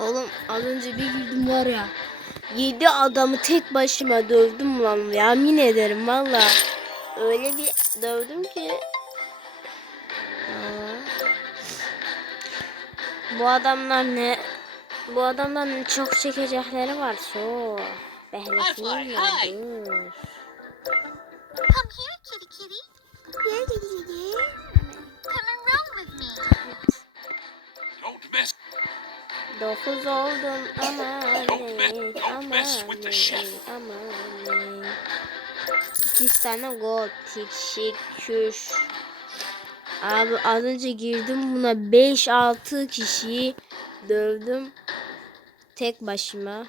Oğlum az önce bir girdim var ya. Yedi adamı tek başıma dövdüm lan. Yemin ederim valla. Öyle bir dövdüm ki. Aa. Bu adamlar ne? Bu adamların çok çekecekleri var. Çok. Behlesini Dokuz oldum ama Don't mess- ne, don't ama mess with the ne, chef. ama ne. İki tane şık şuş. Abi az önce girdim buna 5-6 kişiyi dövdüm. Tek başıma.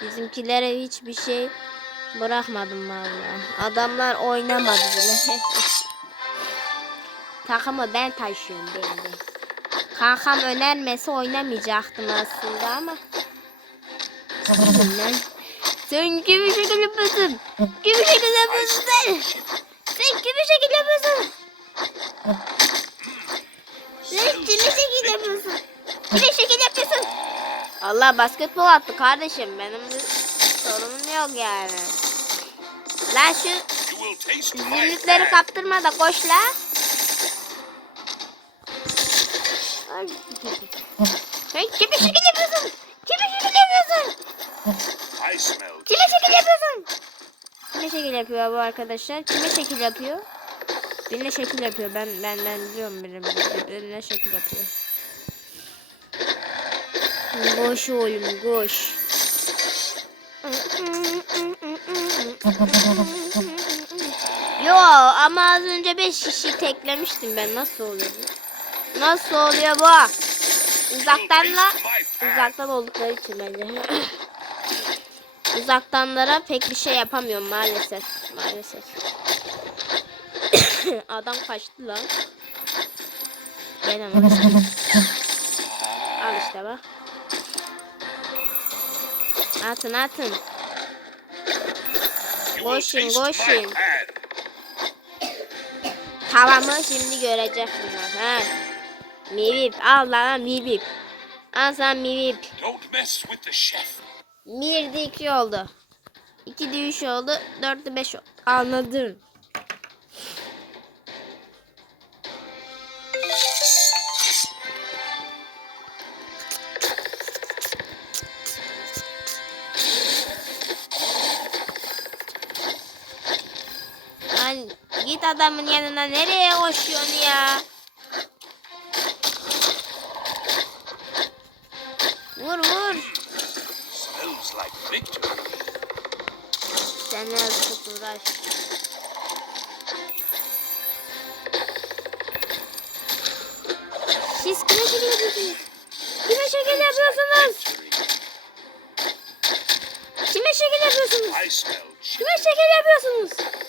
Bizimkilere hiçbir şey bırakmadım vallahi. Adamlar oynamadı bile. Takımı ben taşıyorum belli. Kankam önermesi oynamayacaktım aslında ama. Sen kimi şekil yapıyorsun? Kimi şekil yapıyorsun sen? Sen kimi şekil yapıyorsun? Sen kimi şekil yapıyorsun? Kimi şekil yapıyorsun? Allah basketbol attı kardeşim. Benim bir sorunum yok yani. Lan şu zümrütleri kaptırma da koş la. Sen kimi şekil yapıyorsun? Kimi şekil yapıyorsun? Kime şekil yapıyorsun? Kime şekil yapıyor bu arkadaşlar? Kime şekil yapıyor? Birine şekil yapıyor. Ben ben ben biliyorum birine, birine şekil yapıyor. Koş oğlum koş. Yo ama az önce 5 kişi teklemiştim ben. Nasıl oluyor bu? Nasıl oluyor bu? Uzaktanla uzaktan oldukları için bence. Uzaktanlara pek bir şey yapamıyorum maalesef. Maalesef. Adam kaçtı lan. Ama. Al işte bak. Atın atın. Koşun, koşun. Tavamı şimdi görecek bunlar. Mivip al lan mivip. Al sana mivip. Don't mess with the chef. Bir de iki oldu. İki de üç oldu. Dört de beş oldu. Anladın. Lan git adamın yanına nereye koşuyorsun ya? Vur vur. Smells like victory. Sen ne tut uğraş. Siz kime şekil yapıyorsunuz? Kime şekil yapıyorsunuz? Kime şekil yapıyorsunuz? Kime şekil yapıyorsunuz?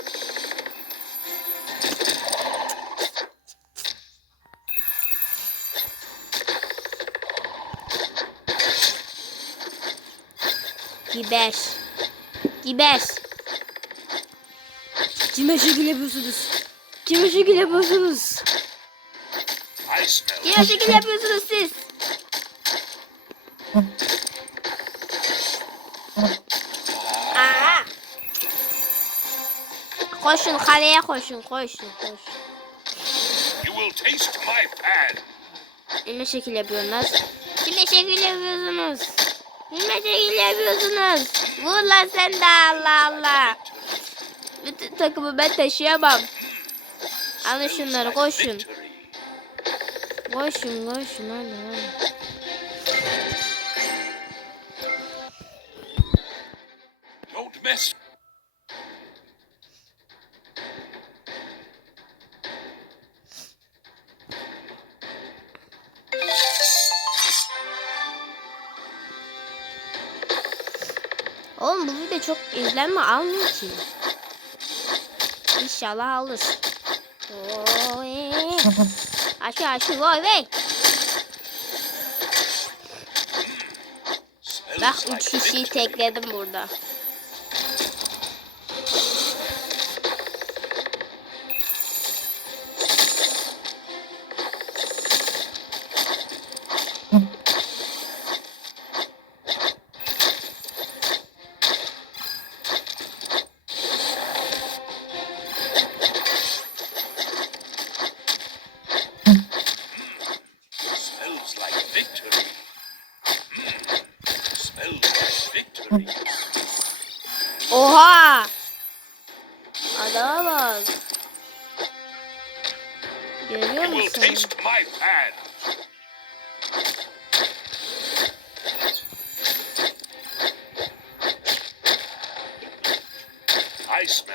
Giber. Giber. Kime şekil yapıyorsunuz? Kime şekil yapıyorsunuz? Kime şekil yapıyorsunuz siz? Aa! Koşun kaleye koşun koşun koşun. You will taste my pan. Kime şekil yapıyorsunuz? Kime şekil yapıyorsunuz? Kime şekil yapıyorsunuz? Vur lan sen de Allah Allah. Bütün takımı ben taşıyamam. Alın şunları koşun. Koşun koşun hadi hadi. Don't mess. İzlenme almıyor ki. İnşallah alır. Oy. Aşı aşı vay vay. Bak üç kişiyi tekledim burada. basement.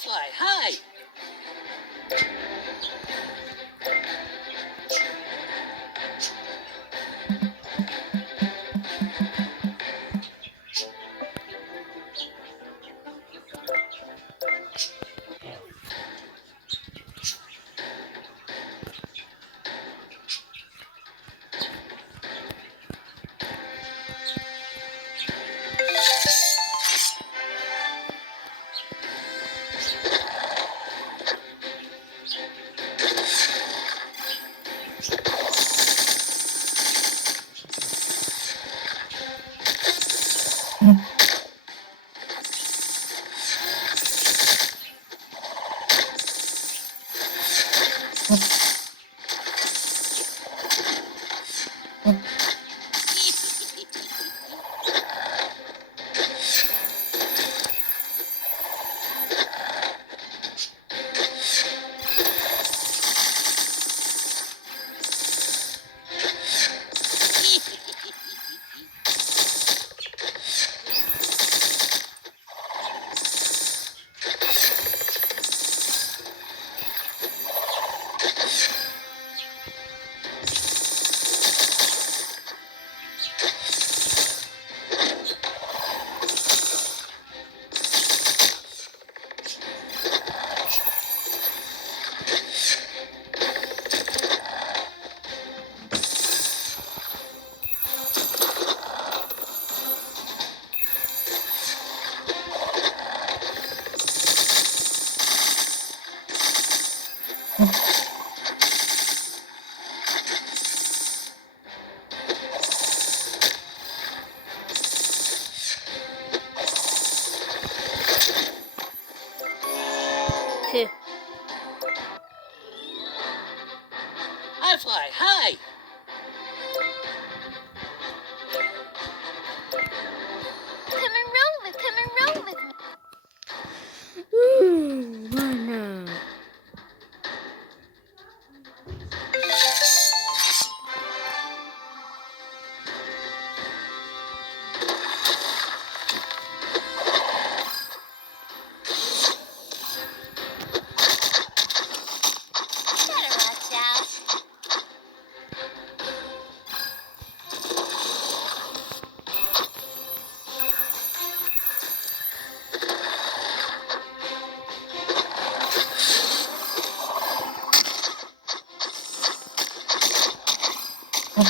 butterfly, huh?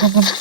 Mm-hmm.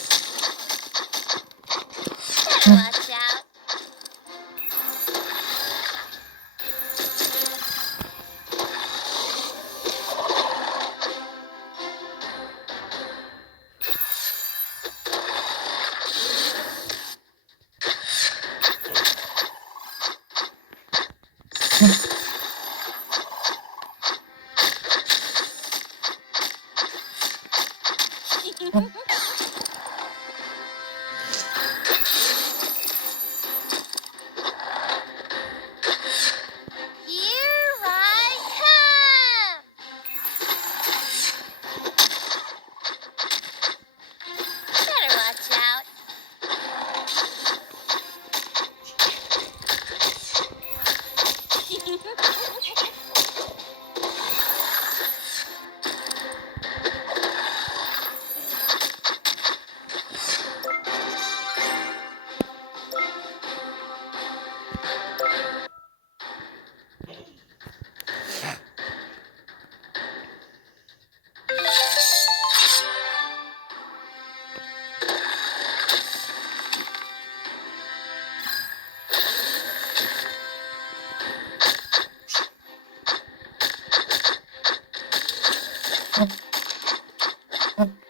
Thank you.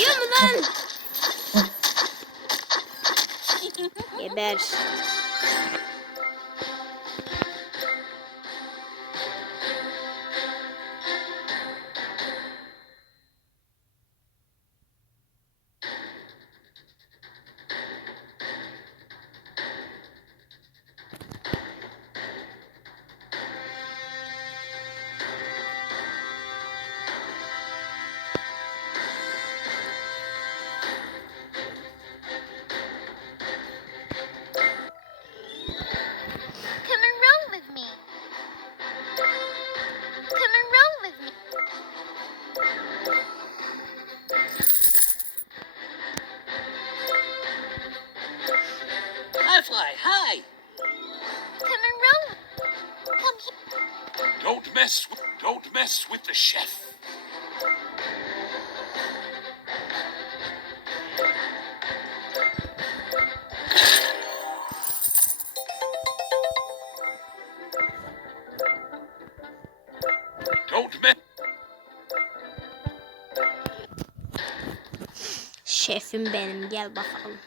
Yiyor mu lan? Geber. Breakfast with the Chef. Şefim benim gel bakalım.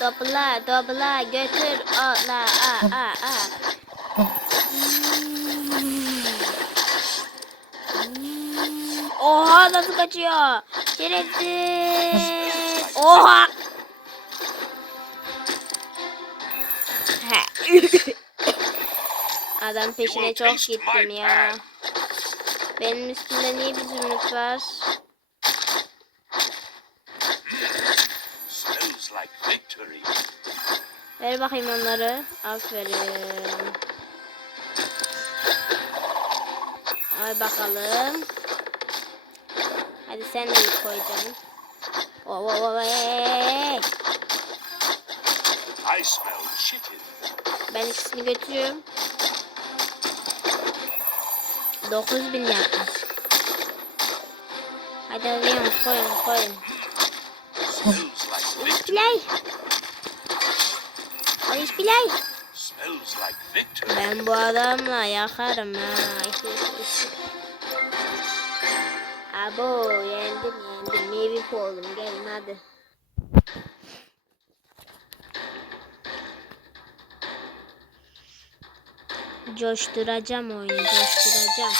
Dobla dobla götür ola a a a. Oha nasıl kaçıyor? Şerefsiz. Oha. Adam peşine çok gittim ya. Benim üstümde niye bir zümrüt var? Ver bakayım onları. Aferin. Al bakalım. Hadi sen de bir koy canım. Oh, oh, oh, hey. I smell chicken. Ben ikisini götürüyorum. 9000 yaptım. Hadi alıyorum koyun koyun. Play. Polis play. Smells like victory. Ben bu adamla yakarım ha. Abo yendim yendim. Meyve oğlum gelin hadi. Coşturacağım oyunu coşturacağım.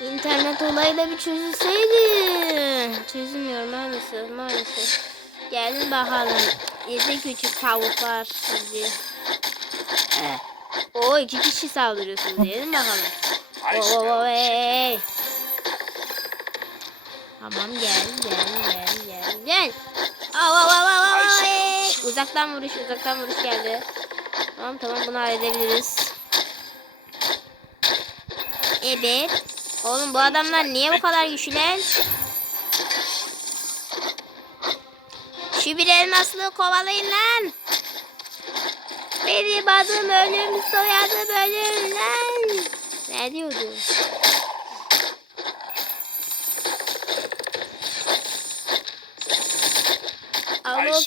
İnternet olayı da bir çözülseydi. Çözülmüyor maalesef maalesef. Gelin bakalım. Yedi küçük tavuklar sizi. O iki kişi saldırıyorsunuz diyelim bakalım. Hey. Tamam gel gel gel gel gel. Au, au, au, au, hey. Uzaktan vuruş uzaktan vuruş geldi. Tamam tamam bunu halledebiliriz. Evet. Oğlum bu adamlar niye bu kadar güçlüler? Şu bir elmaslığı kovalayın lan. Benim adım ölüm, soyadım ölüm lan. Ne diyordu?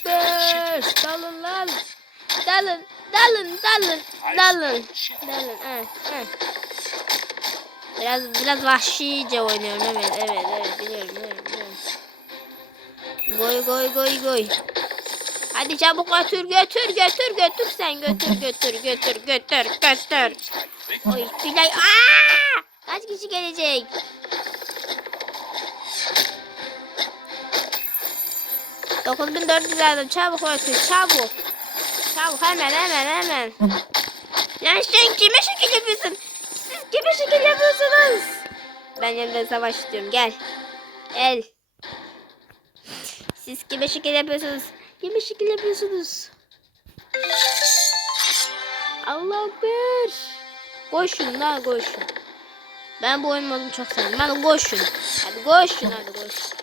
Be, dalın lan. Dalın, dalın, dalın, dalın. Dalın, evet, evet. Biraz biraz vahşice oynuyorum evet evet evet biliyorum biliyorum biliyorum. Goy goy goy goy. Hadi çabuk götür götür götür götür sen götür götür götür götür götür. Oy Bilal aa! Kaç kişi gelecek? Dokuz bin dört yüz aldım çabuk götür çabuk. Çabuk hemen hemen hemen. Lan sen kime şekil yapıyorsun? Siz kime şekil yapıyorsunuz? Ben yeniden savaş istiyorum gel. Gel. Siz kime şekil yapıyorsunuz? Kime şekil yapıyorsunuz? Allah Ekber. Koşun la koşun. Ben bu oyun modunu çok sevdim. Hadi koşun. Hadi koşun hadi koşun.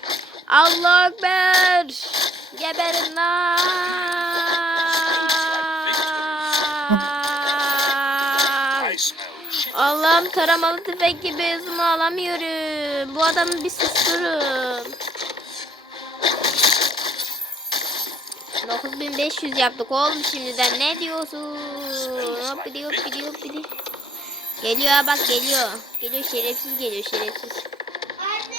Allah Ekber. Geberin chicken. Allah'ım taramalı tüfek gibi hızımı alamıyorum. Bu adamı bir susturun. 9500 yaptık oğlum şimdiden ne diyorsun? Hoppidi hoppidi hoppidi. Geliyor ha bak geliyor. Geliyor şerefsiz geliyor şerefsiz. Anne!